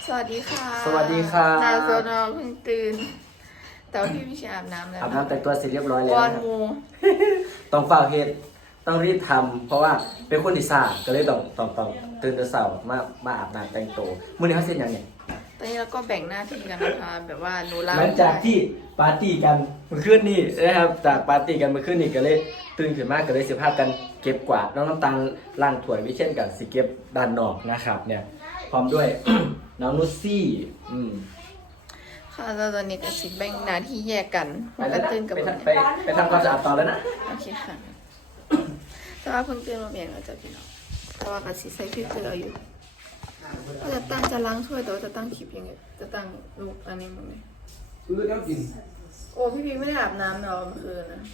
สวัสดีค่ะสวัสดีครับนาโซนอเพิ่งตื่นแต่ว่าพี่ไม่ใช่อาบน้ำแล้วอาบน้ำแต่งตัวเสร็จเรียบร้อยแล้ววอนนะมูต้องฝากเฮ็ดต้องรีบทำเพราะว่าเป็นคนที่ซ่าก็เลยต้องตื่นแต่เช้ามาอาบน้ำแต่งตัวมื้อนี้เขาเสร็จยังไงตอนนี้เราก็แบ่งหน้าที่กันนะคะแบบว่าหนูล้างหลังจากที่ปาร์ตี้กันเมื่อคืนนี้นะครับจากปาร์ตี้กันเมื่อคืนนี้ก็เลยตื่นขึ้นมาก็เลยสิพากันเก็บกวาดน้องน้ำตาลล้างถ้วยวิเช่นกันสิเก็บด้านนอกนะครับเนี่ยพร้อมด้วย น้องนุชซี่ค่ะแล้วตอนนี้ก็สิแบ่งหน้าที่แยกกันไปมันแล้ก็วนะตื่นกับไปทำความสะอาดต่อแล้วนะโอเคค่ะแต่ว่าเพิ่งตื่นมาเปลี่ยนก็จะพี่น้องแต่ว่าก็สิใส่ฟิลเตอร์อยู่ก็จะตั้งจะล้างถ้วยแต่ว่าจะตั้งคลิปยังไงจะตั้งรูปอันนี้มึงเลยแล้วกินโอ้พี่พีไม่ได้อาบน้ำนอนเมื่อคืนนะ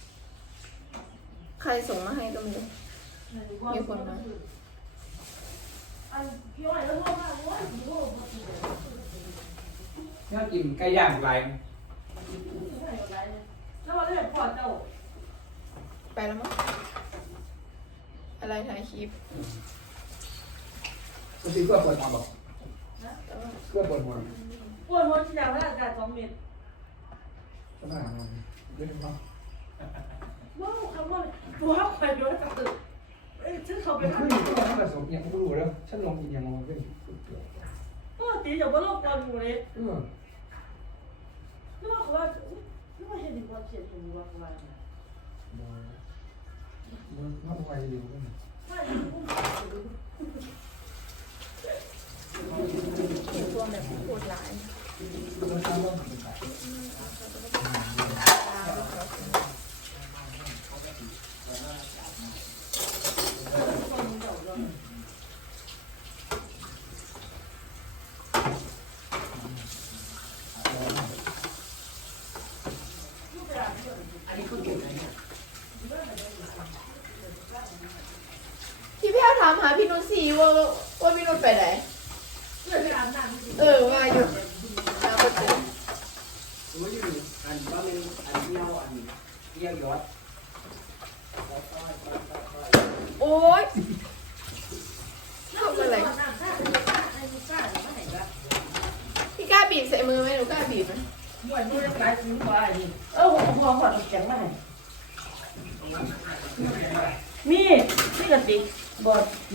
ใครส่งมาให้ก็ไม่รู้มีคนมาแล้วกินไก่ย่างไรไปแล้วมั้งอะไรถ่ายคลิปบางทีก็เปิดตาบอกแต่ว่าก็เปิดหัวปวดหัวที่ดาวพระอากาศ2 เมตรก็น่ามันเยอะมากว้าวคำว่าตัวไปโดนกระตุกฉันเขาไปขึ้นอยู่ก็ผสมอย่างกูรู้แล้วฉันลองกินอย่างมันขึ้นก็ตีจากว่าโลกก่อนอยู่เลยเออนึกว่าเห็นความเฉียดตรงนี้ว่าว่ามันน่าไปอยู่กันตัวแบบปวดหลายพี่แพ้วถามหาพี่นุชสีว่าพี่นุชไปไหนว่าอยู่น้ำประตูรู้อยู่อันว่าเป็นอันเที่ยวยอดโอ๊ยทำอะไรพี่กล้าบีบใส่มือไหมหนูกล้าบีบไหมเหมือนดูจะกลายเป็นว่าอะไรหัวขวดแข็งมาไหนนี่กระติกบอดนี่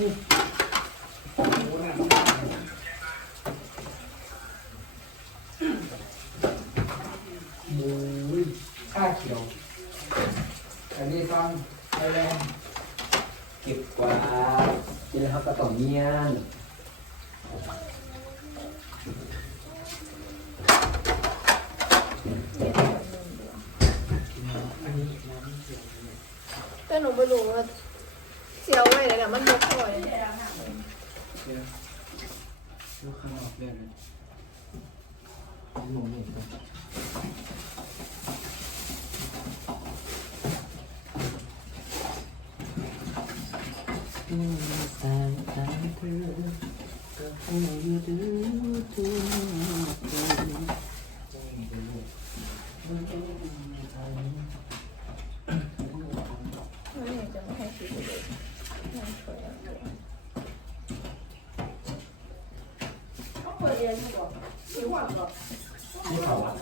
หมูข้าเขียวอันนี้ฟังไปแรงเก็บกวาดกินแล้วครับกระต่อมเมียนแต่หนูไม่รู้ว่าเสียวไว้แล้วเนี่ยมันบกพร่อยลูกข้างนอกเรื่องนี้งงนี่แสงเธอก็คงอยู่ดูตัวไม่อยากจะไม่ให้คิดเลยนั่งช่วยเอาตัวเขาเปิดเรียนเขาบอกหิวหวังหรอกนี่เขาอะ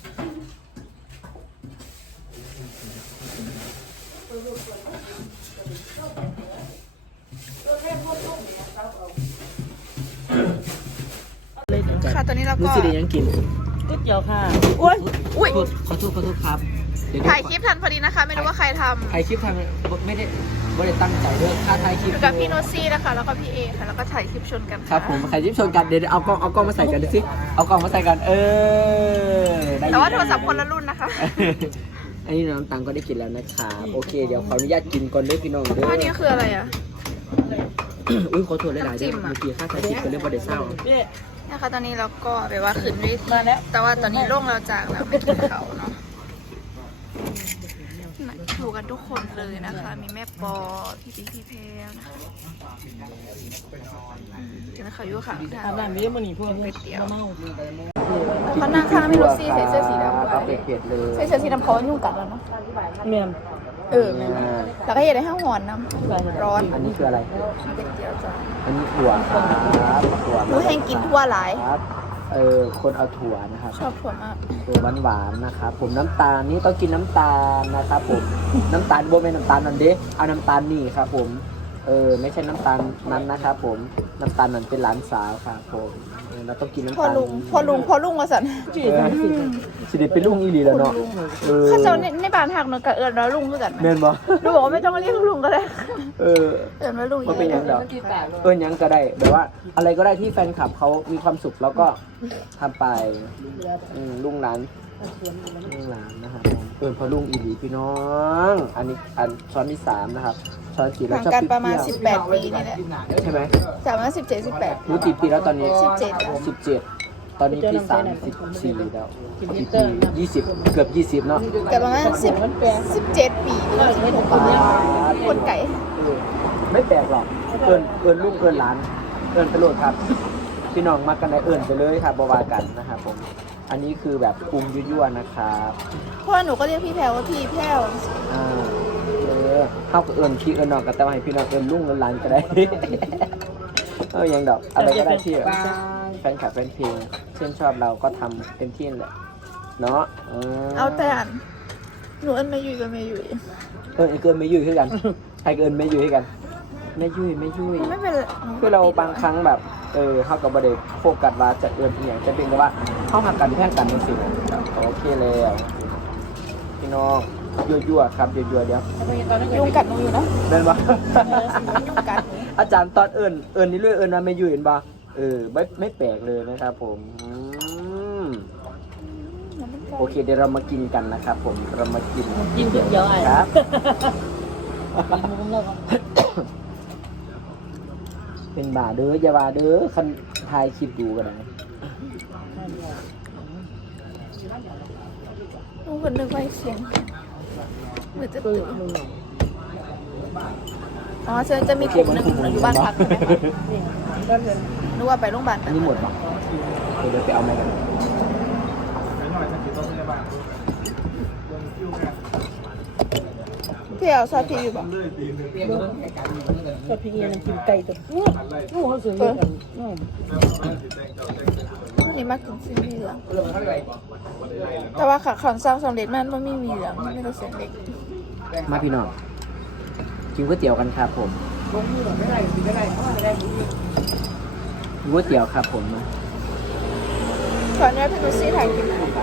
ค่ะตอนนี้เรารู้ก็สิเดี๋ยวยังกินก๋วยเตี๋ยวค่ะอุ้ยอุ้ยขอโทษครับเดี๋วถ่ายคลิปทันพอดีนะคะ ไม่รู้ว่าใครทำถ่ายคลิปทางไม่ได้ตั้งใจด้วยค่าถ่ายคลิปอยู่กับพี่โนซี่นะคะแล้วก็พี่เอค่ะแล้วก็ถ่ายคลิปชนกันครับผมถ่ายคลิปชนกันเดี๋ยวเอากล้องมาใส่กันดูสิเอากล้องมาใส่กันได้อยู่แต่ว่าโทรศัพท์คนละรุ่นนะคะอันนี้น้องตังก็ได้กินแล้วนะครับโอเคเดี๋ยวขออนุญาตกินก่อนเด้อพี่น้องเด้อว่านี่คืออะไรอ่ะอุ้ยขอโทษหลายๆเด้อน้ำจิ้มอะเมื่อกี้ค่าถ่ายคลิปเป็นเรื่องประเด็นเศร้านะคะตอนนี้เราก็แบบว่าขึ้นเวทีแต่ว่าตอนนี้โล่งเราจากแล้วเป็นทุนเขาเนาะอยู่กันทุกคนเลยนะคะ มีแม่ปอพี่เพลนะคะเดี๋ยวนะคะอยู่ข้างทางน้ำไม่ได้มันหนีพวกก๋วยเตี๋ยวเมาเขานั่งข้างพี่โรซี่ใส่เสื้อสีดำเอาเผ็ดเลยใส่เสื้อสีดำเขายุ่งกัดแล้วเนาะแม่แม่นแล้วก็เฮ็ดให้ห้าหอนน้ำร้อนอันนี้คืออะไรเด็ดเดียวจ้าอันนี้ถั่วครับถั่วหนูแห้งกินทั่วหลายครับคนเอาถั่วนะครับชอบถั่วมากตัวหวานๆนะครับผมน้ำตาลนี่ต้องกินน้ำตาลนะครับผม น้ำตาลโบไม่น้ำตาลนั่นเด้เอาน้ำตาลนี่ครับผมไม่ใช่น้ำตาลนั้นนะครับผมน้ำตาลนั้นเป็นหลานสาวครับผมเราต้องกินน้ำพ่อตาลลุงมาสั่นสิเด็ดเป็นลุงอีหลีแล้วเนาะเขาเจ้าในบ้านหักหนูกับเอิญแล้วลุงด้วยกันเมนบ่หนูบอกว่าไม่ต้องมาเรียกลุงก็ได้เออเอิญว่าลุงมันเป็นหยังดอกหยังก็ได้แบบว่า อะไรก็ได้ที่แฟนคลับเขามีความสุขแล้วก็ทำไปลุงหลานนะครับพอลุงอีหลีพี่น้อง อันนี้ช้อนที่3นะครับช้อนกี่แล้วห่างชอบกันเปรี้ยวประมาณ18 ปีนี่แหละใช่ไหมจากนั้น17 18 รู้กี่ปีแล้วตอนนี้ 17 17 ตอนนี้ปี34แล้วอีกปี20 เกือบ20เนาะกับประมาณ17 ปีหรือว่า16 ปีคนไก่ไม่แปลกหรอกเอิญลูกเอิญหลานเอิญไปโหลดครับ พี่น้องมากันได้เอิญไปเลยครับบวากันนะครับผม อันนี้คือแบบปรุงยั่วๆนะครับเพราะว่าหนูก็เรียกพี่แพรวว่าพี่แพรวเข้ากับเอิญพี่เอิญน้องกันแต่ว่าให้พี่น้องเอิญลุงเอิญหลานก็ได้ ยังดอกอะไรก็ได้ที่แบบแฟนคลับแฟนเพลงชื่นชอบเราก็ทำเต็มที่แหละเนาะเอาแต่อันหนูเอิญไม่อยู่ก็ไม่อยู่เกินไม่ยุ่ยขึ้นกันใครเกินไม่ยุ่ยขึ้นกันไม่ยุ่ยไม่เป็นไรคือเราบางครั้งแบบเข้ากับบริเวณโฟกัสว่าจะเอิญอีกอย่างจะเป็นกับว่าเข้าหักกันแพ่งกันเป็นสิ่งโอเคแล้วพี่น้องยั่วๆครับยั่วๆเดี๋ยวยุงกัดหนูอยู่นะเป็นปะยุงกัดอาจารย์ตอนเอิญนี่เรื่อยเอิญว่าไม่ยุ่ยเห็นปะไม่แปลกเลยนะครับผมโอเคเดี๋ยวเรามากินกันนะครับผมเรามากินกินเยอะๆครับ เป็นบาเด้ออย่าบาเด้อคันทายคลิปดูกันนะหนูคนนึกว่าเสียงเหมือนจะตื่นอ๋อจะมีกลุ่มหนึ่งอยู่บ้านพักใช่ไหมคะนึกว่าไปโรงพยาบาลอันนี้หมดปะเดี๋ยวไปเอาไหมกันพี่เอาซอสพริกอยู่ปะก็พี่เงี้ยกินไก่ตัวงูเขาสวยกันวันนี้มากินซีรีส์เหลืองแต่ว่าขาขันซ้ำสำเร็จมันไม่มีเหลืองไม่ได้เสียงเด็กมาพี่น้องกินก๋วยเตี๋ยวกันครับผมกินก๋วยเตี๋ยวครับผมมาตอนนี้พี่นุชซี่ถ่ายคลิปนะคะ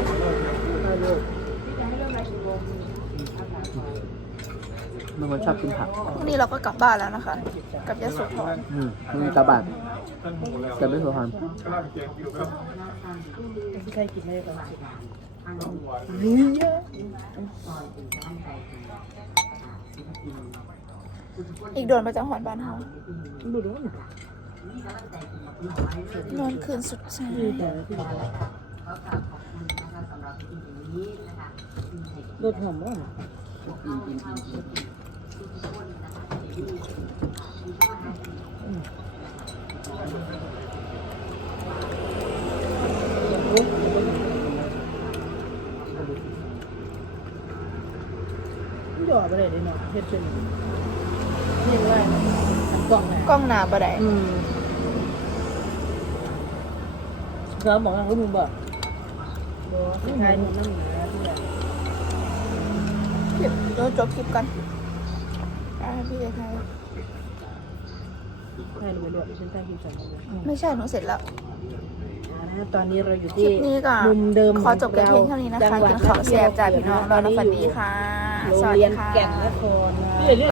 บางคนชอบกินผักพรุ่งนี้เราก็กลับบ้านแล้วนะคะกลับยโสธรมีกระบะจะไม่สุพรรณใครกินได้บ้างอีกโดนมาจากหอนบ้านเฮาดูดูนอนคืนสุดใจรถหอมว่าหยอดไปเลยเนาะเฮ็ดเป็นนี่ว่ากล่องไหนกล้องหนาปะไดเราบอกว่ามึงบอกใครมึงนั่งหนาที่ไหนเดี๋ยวจบคลิปกันให้พี่ไทยใครรู้ด้วยฉันตั้งคิดก่อนไม่ใช่หนูเสร็จแล้วตอนนี้เราอยู่คลิที่ปนี้ก็มุมเดิมขอจบกันเพียงเท่านี้นะคะกินข้าวแซ่บจากพี่น้องเราแล้วฝันดีค่ะโรงสวัสเรีดียนค่ะแก่นนคร